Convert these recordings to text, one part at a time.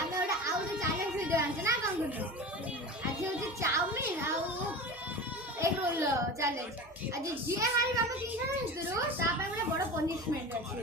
ଆମେ ଗୋଟେ ଆଉ ଗୋଟେ ଚ୍ୟାଲେଞ୍ଜ ଭିଡ଼ିଓ ଆଣିଛୁ ନା କ'ଣ କରୁଛୁ? ଆଜି ହେଉଛି ଚାଉମିନ ଆଉ ଏଗ ରୋଲ ଚ୍ୟାଲେଞ୍ଜ। ଆଜି ଯିଏ ହାରିବ ଆମେ 3 ଜଣ ଭିତରୁ ତା ପାଇଁ ଗୋଟେ ବଡ଼ ପନିଶମେଣ୍ଟ ଅଛି।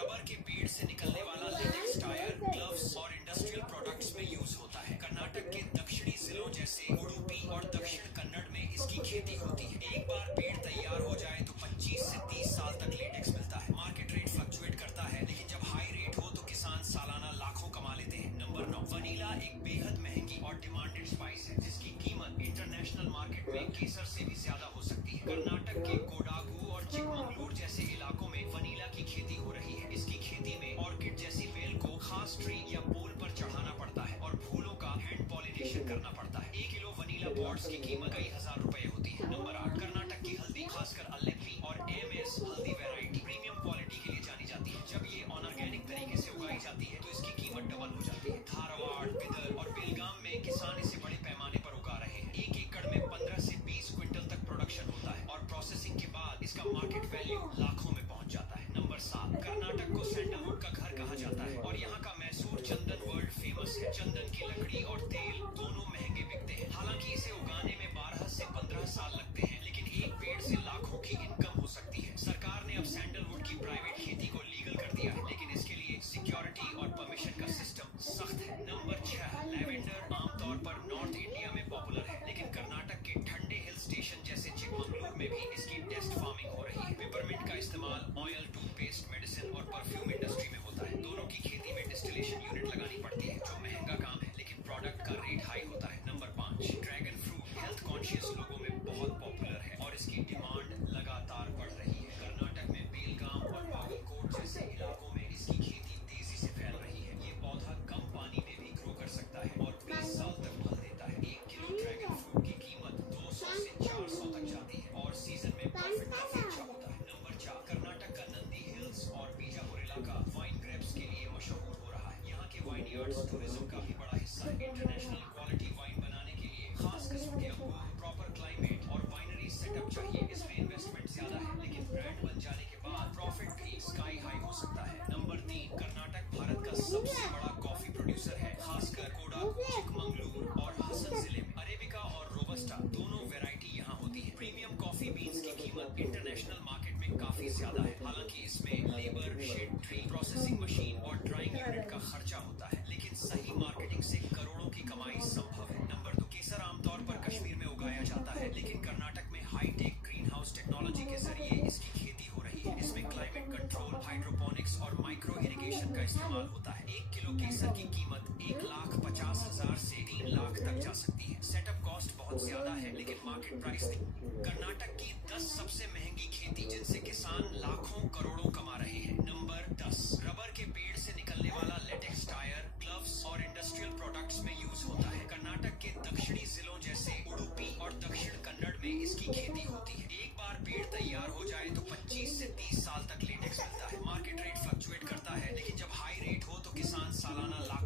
रबर के पेड़ से निकलने वाला लेटेक्स टायर, ग्लव्स और इंडस्ट्रियल प्रोडक्ट्स में यूज होता है। कर्नाटक के दक्षिणी जिलों जैसे उडुपी और दक्षिण कन्नड़ में इसकी खेती होती है। एक बार पेड़ तैयार हो जाए तो 25 से 30 साल तक लेटेक्स मिलता है। मार्केट रेट फ्लक्चुएट करता है, लेकिन जब हाई रेट हो तो किसान सालाना लाखों कमा लेते हैं। नंबर 9, वनीला एक बेहद महंगी और डिमांडेड स्पाइस है, जिसकी कीमत इंटरनेशनल मार्केट में केसर से भी ज्यादा हो सकती है। कर्नाटक के कोडागु और चिकमंगलूर जैसे इलाकों में वनीला की खेती हो रही है। इसकी खेती में ऑर्किड जैसी बेल को खास ट्री या पोल पर चढ़ाना पड़ता है और फूलों का हैंड पॉलिनेशन करना पड़ता है। 1 किलो वनीला पॉट्स की कीमत कई हजार रुपए होती है। नंबर 8, कर्नाटक की हल्दी, खासकर अल्लेप्पी और एमएस हल्दी वैरायटी प्रीमियम क्वालिटी के लिए जानी जाती है। जब ये अनऑर्गेनिक तरीके से उगाई जाती है तो इसकी कीमत डबल हो जाती है। धारवाड़, बिदर और बेलगाम में किसान इसे बड़े पैमाने पर उगा रहे हैं। 1 एकड़ में 15 से 20 क्विंटल तक प्रोडक्शन होता है और प्रोसेसिंग के बाद इसका मार्केट वैल्यू लाखों में पहुंच जाता है। नंबर 7, कर्नाटक को सैंडलवुड का घर कहा जाता है और यहाँ का मैसूर चंदन वर्ल्ड फेमस है। चंदन की लकड़ी और तेल दोनों महंगे बिकते हैं। हालांकि इसे उगाने में 12 से 15 साल लगते हैं, लेकिन एक पेड़ से लाखों की इनकम हो सकती है। सरकार ने अब सैंडलवुड की प्राइवेट खेती को लीगल कर दिया है, लेकिन इसके लिए सिक्योरिटी और परमिशन का सिस्टम सख्त है। नंबर 6, लैवेंडर आमतौर पर नॉर्थ इंडिया में पॉपुलर है, लेकिन कर्नाटक के ठंडे हिल स्टेशन जैसे चिकमंगलूर में भी इसकी टेस्ट फार्मिंग हो रही है। पेपरमिंट का इस्तेमाल ऑयल, टूथपेस्ट, मेडिसिन और परफ्यूम इंडस्ट्री में होता है। दोनों की खेती में डिस्टिलेशन यूनिट लगानी पड़ती है, जो महंगा काम है, लेकिन प्रोडक्ट का रेट हाई होता है। Number 5, dragon fruit health conscious लोगों में बहुत पॉपुलर है और इसकी डिमांड लगातार बढ़ रही है। कर्नाटक में बेलगाम और बागलकोट जैसे इलाकों में इसकी खेती तेजी से फैल रही है। ये पौधा कम पानी में भी ग्रो कर सकता है और 20 साल तक फल देता है। 1 किलो ड्रैगन फ्रूट की कीमत 200 से 400 तक जाती है और सीजन में प्रॉफिट काफी अच्छा होता है। नंबर 4, कर्नाटक का नंदी हिल्स और बीजापुर इलाका वाइन ग्रेप्स के लिए मशहूर हो रहा है। यहाँ के वाइन यार्ड्स टूरिज्म का भी बड़ा हिस्सा है। इंटरनेशनल क्वालिटी वाइन बनाने के लिए खास किस्म के अंगूर, प्रॉपर क्लाइमेट और वाइनरी सेटअप चाहिए। इसमें इन्वेस्टमेंट ज्यादा है, लेकिन ब्रांड बन जाने के बाद प्रॉफिट भी स्काई हाई हो सकता है। नंबर 3, कर्नाटक भारत का सबसे बड़ा कॉफी प्रोड्यूसर है, खासकर कोडागु, चिकमंगलूर और हसन जिले में। अरेबिका और रोबस्टा दोनों वैरायटी यहाँ होती है। प्रीमियम कॉफी बीन्स की कीमत इंटरनेशनल मार्केट में काफी ज्यादा है। हालांकि इसमें labour, shade tree, processing machine और ड्राइंग यूनिट का खर्चा होता है, लेकिन सही मार्केटिंग से करोड़ों की कमाई संभव है। नंबर 2, केसर आमतौर पर कश्मीर में उगाया जाता है, लेकिन कर्नाटक में हाईटेक ग्रीन हाउस टेक्नोलॉजी के जरिए इसकी खेती हो रही है। इसमें क्लाइमेट कंट्रोल, हाइड्रोपोनिक्स और माइक्रो इरिगेशन का इस्तेमाल होता है। 1 किलो केसर की कीमत 1,50,000 से 3 लाख तक जा सकती है। सेटअप कॉस्ट बहुत ज्यादा है, लेकिन मार्केट प्राइस नहीं। कर्नाटक की 10 सबसे महंगी खेती जिनसे किसान लाखों करोड़ों कमा रहे हैं। नंबर 10, रबर के पेड़ से निकलने वाला लेटेक्स टायर, ग्लव्स और इंडस्ट्रियल प्रोडक्ट्स में यूज होता है। कर्नाटक के दक्षिणी जिलों जैसे उडुपी और दक्षिण कन्नड़ में इसकी खेती होती है। एक बार पेड़ तैयार हो जाए तो 25 से 30 साल तक लेटेक्स मिलता है। मार्केट रेट फ्लक्चुएट करता है, लेकिन जब हाई रेट हो तो किसान सालाना लाख।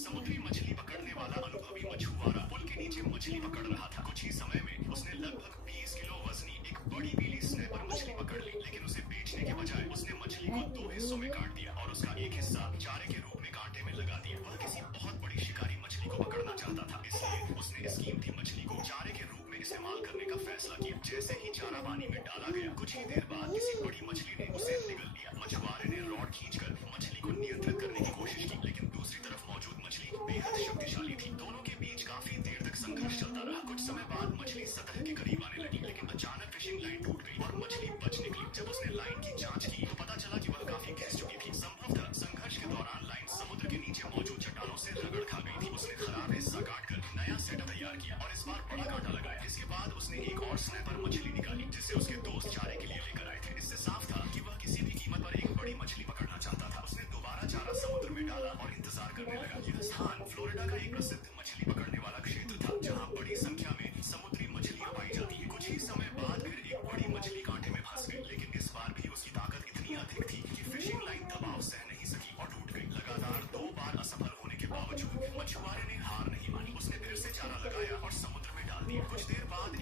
समुद्री मछली पकड़ने वाला अनुभवी मछुआरा पुल के नीचे मछली पकड़ रहा था। कुछ ही समय में उसने लगभग 20 किलो वजनी एक बड़ी पीली स्नैपर मछली पकड़ ली, लेकिन उसे बेचने के बजाय उसने मछली को 2 हिस्सों में काट दिया और उसका एक हिस्सा चारे के रूप में कांटे में लगा दिया। वह किसी बहुत बड़ी शिकारी मछली को पकड़ना चाहता था, इसलिए उसने इस कीमती मछली को चारे के रूप में इस्तेमाल करने का फैसला किया। जैसे ही चारा पानी में डाला गया, कुछ ही देर बाद किसी बड़ी मछली ने उसे निगल लिया। मछुआरे ने रॉड खींचकर मछली को नियंत्रित करने की कोशिश की, लेकिन दूसरी तरफ मौजूद मछली बेहद शक्तिशाली थी। दोनों के बीच काफी देर तक संघर्ष चलता रहा। कुछ समय बाद मछली सतह के करीब आने लगी, लेकिन अचानक फिशिंग लाइन टूट गई और मछली बच निकली। जब उसने लाइन की जांच की तो पता चला कि वह काफी घिस चुकी थी। संभवतः संघर्ष के दौरान लाइन समुद्र के नीचे मौजूद चट्टानों से रगड़ खा गई थी। उसने खराब हिस्सा काटकर नया सेटअप तैयार किया और इस बार बड़ा कांटा लगाया। इसके बाद उसने एक और स्नैपर मछली निकाली, जिसे उसके दोस्त चारे के लिए लेकर आए थे। इससे साफ था कि वह किसी भी कीमत पर एक बड़ी मछली पकड़ना चाहता था। उसने दोबारा चारा समुद्र में डाला और इंतजार करने लगा। यह स्थान फ्लोरिडा का एक प्रसिद्ध मछली पकड़ने वाला क्षेत्र था, जहाँ बड़ी संख्या में समुद्री मछलियां पाई जाती है। कुछ ही समय बाद फिर एक बड़ी मछली कांटे में फंस गई, लेकिन इस बार भी उसकी ताकत इतनी अधिक थी कि फिशिंग लाइन दबाव सह नहीं सकी और टूट गई। लगातार 2 बार असफल होने के बावजूद मछुआरे ने हार नहीं मानी। उसने फिर से चारा लगाया और समुद्र में डाल दिया। कुछ देर बाद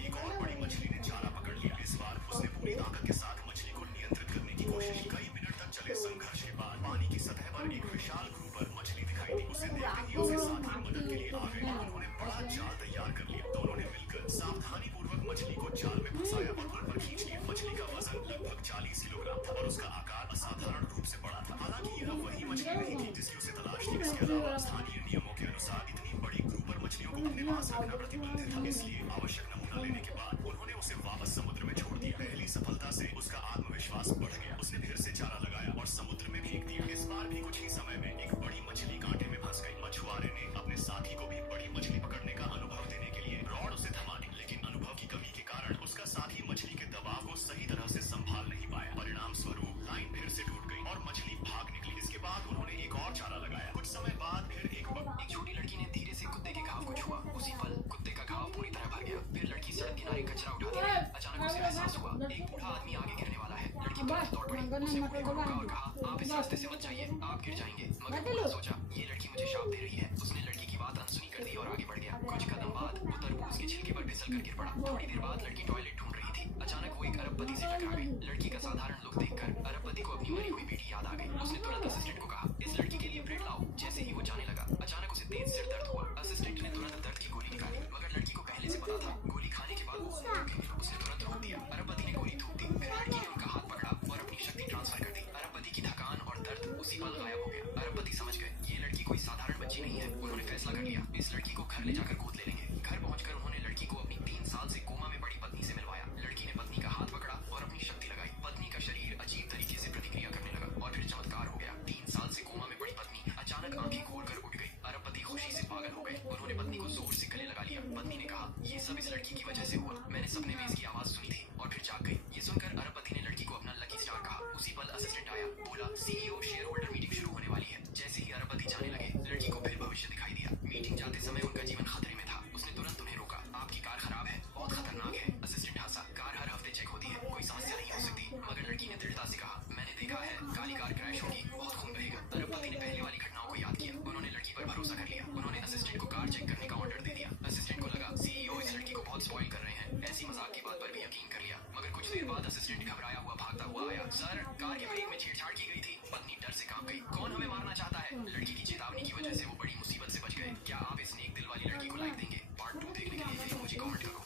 मछलियों के साथ ही मदद के लिए आ गए। उन्होंने बड़ा जाल तैयार कर लिया। दोनों ने मिलकर सावधानी पूर्वक मछली को जाल में फंसाया और पुल पर खींच लिया। मछली का वजन लगभग 40 किलोग्राम था और उसका आकार असाधारण रूप से बड़ा था। हालांकि यह वही मछली नहीं थी जिसकी उसे तलाश थी। इसके अलावा स्थानीय नियमों के अनुसार इतनी बड़ी ग्रुपर मछलियों को अपने पास रखना प्रतिबंधित था, इसलिए आवश्यक नमूना लेने के बाद उन्होंने उसे वापस समुद्र में छोड़ दिया। पहली सफलता से उसका आत्मविश्वास बढ़ गया। उसने फिर से चारा लगाया और समुद्र में फेंक दिया। इस बार भी कुछ ही समय में एक बड़ी मछली कांटे में फंस गई। मछुआरे ने अपने साथी को भी बड़ी मछली पकड़ने का अनुभव देने के लिए रॉड उसे थमा दी, लेकिन अनुभव की कमी के कारण उसका साथी मछली के दबाव को सही तरह से संभाल नहीं पाया। परिणाम स्वरूप लाइन फिर से टूट गई और मछली भाग निकली। इसके बाद उन्होंने एक और चारा लगाया। कुछ समय बाद फिर एक छोटी लड़की ने धीरे से कुत्ते के घाव को छुआ। उसी पल कुत्ते का घाव पूरी तरह भर गया। फिर लड़की सड़क किनारे कचरा उठाती रही। अचानक उसे एहसास हुआ एक बूढ़ा आदमी आगे गिरने वाला है। लड़की तुरंत दौड़ पड़ी। उसने बूढ़े को रोका और कहा, आप इस रास्ते से मत जाइए, आप गिर जाएंगे। मगर बूढ़ा सोचा, ये लड़की मुझे श्राप दे रही है। उसने लड़की की बात अनसुनी कर दी और आगे बढ़ गया। कुछ कदम बाद वो तरबूज के छिलके पर फिसल कर गिर पड़ा। थोड़ी देर बाद लड़की टॉयलेट ढूंढ रही थी। अचानक वो एक अरबपति से टकरा गई। लड़की का साधारण लुक देखकर अरबपति को अपनी मरी हुई बेटी याद आ गई। उसने तुरंत असिस्टेंट को कहा, इस लड़की के लिए ब्रेड लाओ। जैसे ही वो जाने लगा, अचानक उसे तेज सिर दर्द हुआ। असिस्टेंट ने तुरंत दर्द की गोली निकाली, मगर लड़की को पहले से पता था गोली खाने के बाद वो उसने तुरंत रोक दिया। अरबपति ने गोली थूक दी। फिर लड़की ने उनका हाथ पकड़ा और अपनी शक्ति ट्रांसफर कर दी। अरबपति की थकान और दर्द उसी पल गायब हो गया। अरबपति समझ गए ये लड़की कोई साधारण बच्ची नहीं है। उन्होंने फैसला कर लिया, इस लड़की को घर ले जाकर गोद ले लेंगे। घर पहुंचकर उन्होंने लड़की को अपनी 3 साल से कोमा में पड़ी पत्नी से मिलवाया। लड़की ने पत्नी का हाथ पकड़ा और अपनी शक्ति लगाई। पत्नी का शरीर अजीब तरीके से प्रतिक्रिया करने लगा और फिर चमत्कार हो गया। 3 साल से कोमा में पड़ी पत्नी अचानक आंखें खोलकर उठ गई। अरबपति खुशी से पागल हो गए। उन्होंने पत्नी को जोर से गले लगा लिया। पत्नी ने कहा, ये सब इस लड़की की वजह से हुआ। मैंने सपने में इसकी आवाज सुनी थी और फिर जाग गई। ये सुनकर अरबपति ने लड़की को अपना लकी स्टार कहा। उसी पल असिस्टेंट आया, बोला, सीईओ शेयर होल्डर मीटिंग शुरू होने वाली है। जैसे ही अरबपति जाने लगे, लड़की को फिर भविष्य दिखाई दिया। मीटिंग जाते समय उनका जीवन खतरे में था। उसने तुरंत उन्हें रोका, आपकी कार खराब है, बहुत खतरनाक है। असिस्टेंट हंसा, कार हर हफ्ते चेक होती है, कोई समस्या नहीं हो सकती। मगर लड़की ने दृढ़ता से कहा, मैंने देखा है, काली कार क्रैश होगी, बहुत खून बहेगा। अरबपति ने पहले वाली घटनाओं को याद किया। उन्होंने लड़की पर भरोसा कर लिया। उन्होंने असिस्टेंट को कार चेक करने का ऑर्डर दे दिया। असिस्टेंट को लगा सीईओ इस लड़की को बहुत स्पॉइल कर रहे हैं। ऐसी मजाक की बात पर भी यकीन कर लिया। मगर कुछ देर बाद असिस्टेंट घबराया हुआ भागता हुआ आया। सर, कार के ब्रेक में छेड़छाड़ की गई थी। पत्नी डर से कांप गई। कौन हमें मारना चाहता है? लड़की की चेतावनी की वजह से वो बड़ी मुसीबत से बच गए। क्या आप इस नेक दिल वाली लड़की को लाइक देंगे? पार्ट 2 देखने के लिए मुझे कमेंट करो।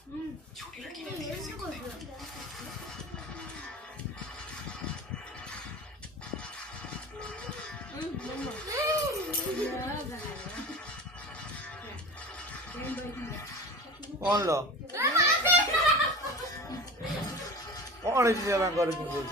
छोटी लड़की ने धीरे से कुत्ते कौन लो कौन है जिसे मैं कर बोल